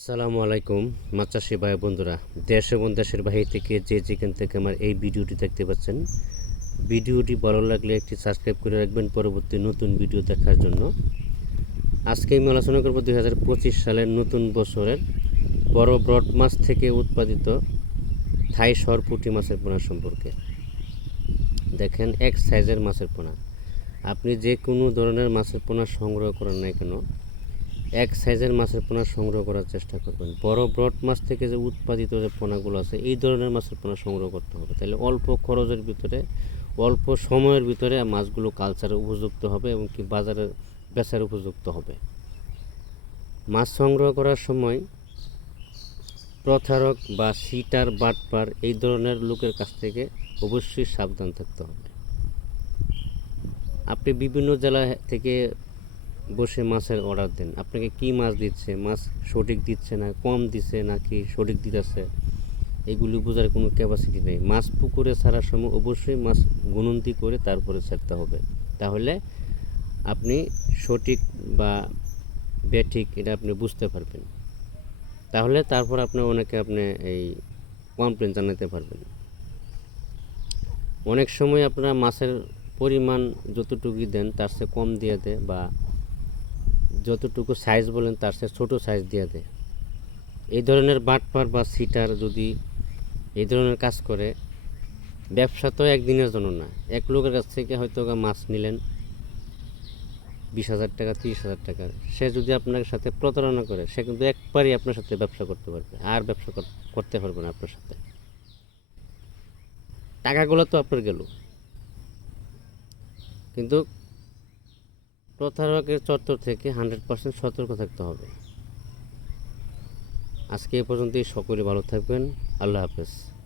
আসসালামু আলাইকুম, মাছ চাষি ভাই বন্ধুরা। দেশ এবং দেশের বাহির থেকে যে যেখান থেকে আমার এই ভিডিওটি দেখতে পাচ্ছেন, ভিডিওটি ভালো লাগলে একটি সাবস্ক্রাইব করে রাখবেন পরবর্তী নতুন ভিডিও দেখার জন্য। আজকে আমি আলোচনা করব দুই হাজার পঁচিশ সালের নতুন বছরের বড় ব্রড মাছ থেকে উৎপাদিত থাই সর পুঁটি মাছের পোনা সম্পর্কে। দেখেন, এক সাইজের মাছের পোনা। আপনি যে কোনো ধরনের মাছের পোনা সংগ্রহ করেন না কেন এক সাইজের মাছের পোনা সংগ্রহ করার চেষ্টা করবেন। বড় ব্রড মাছ থেকে যে উৎপাদিত যে পোনাগুলো আছে, এই ধরনের মাছের পোনা সংগ্রহ করতে হবে। তাহলে অল্প খরচের ভিতরে, অল্প সময়ের ভিতরে মাছগুলো কালচারে উপযুক্ত হবে এবং কি বাজারে বেচার উপযুক্ত হবে। মাছ সংগ্রহ করার সময় প্রথারক বা সিটার, বাটপার এই ধরনের লোকের কাছ থেকে অবশ্যই সাবধান থাকতে হবে। আপনি বিভিন্ন জেলা থেকে বসে মাছের অর্ডার দেন। আপনাকে কি মাছ দিচ্ছে? মাছ সঠিক দিচ্ছে না, কম দিচ্ছে নাকি সঠিক দিতেছে? এগুলি বোঝার কোনো ক্যাপাসিটি নেই। মাছ পুকুরে ছাড়ার সময় অবশ্যই মাছ গুণন্তি করে তারপরে ছাড়তে হবে। তাহলে আপনি সঠিক বা বেঠিক এটা আপনি বুঝতে পারবেন। তাহলে তারপর আপনি অনেকে আপনি এই কমপ্লেন জানাতে পারবেন। অনেক সময় আপনারা মাছের পরিমাণ যতটুকুই দেন তার চেয়ে কম দিয়ে দেয় বা যতটুকু সাইজ বলেন তার চেয়ে ছোটো সাইজ দিয়ে দেয়। এই ধরনের বাটপার বা সিটার যদি এই ধরনের কাজ করে, ব্যবসা তো একদিনের জন্য না। এক লোকের কাছ থেকে হয়তো মাছ নিলেন বিশ হাজার টাকা, তিরিশ হাজার টাকা। সে যদি আপনার সাথে প্রতারণা করে, সে কিন্তু একবারই আপনার সাথে ব্যবসা করতে পারবে। আর ব্যবসা করতে পারবে না আপনার সাথে। টাকাগুলো তো আপনার গেল। কিন্তু প্রতারকের চত্বর থেকে হান্ড্রেড পার্সেন্ট সতর্ক থাকতে হবে। আজকে এ পর্যন্তই, সকলে ভালো থাকবেন। আল্লাহ হাফেজ।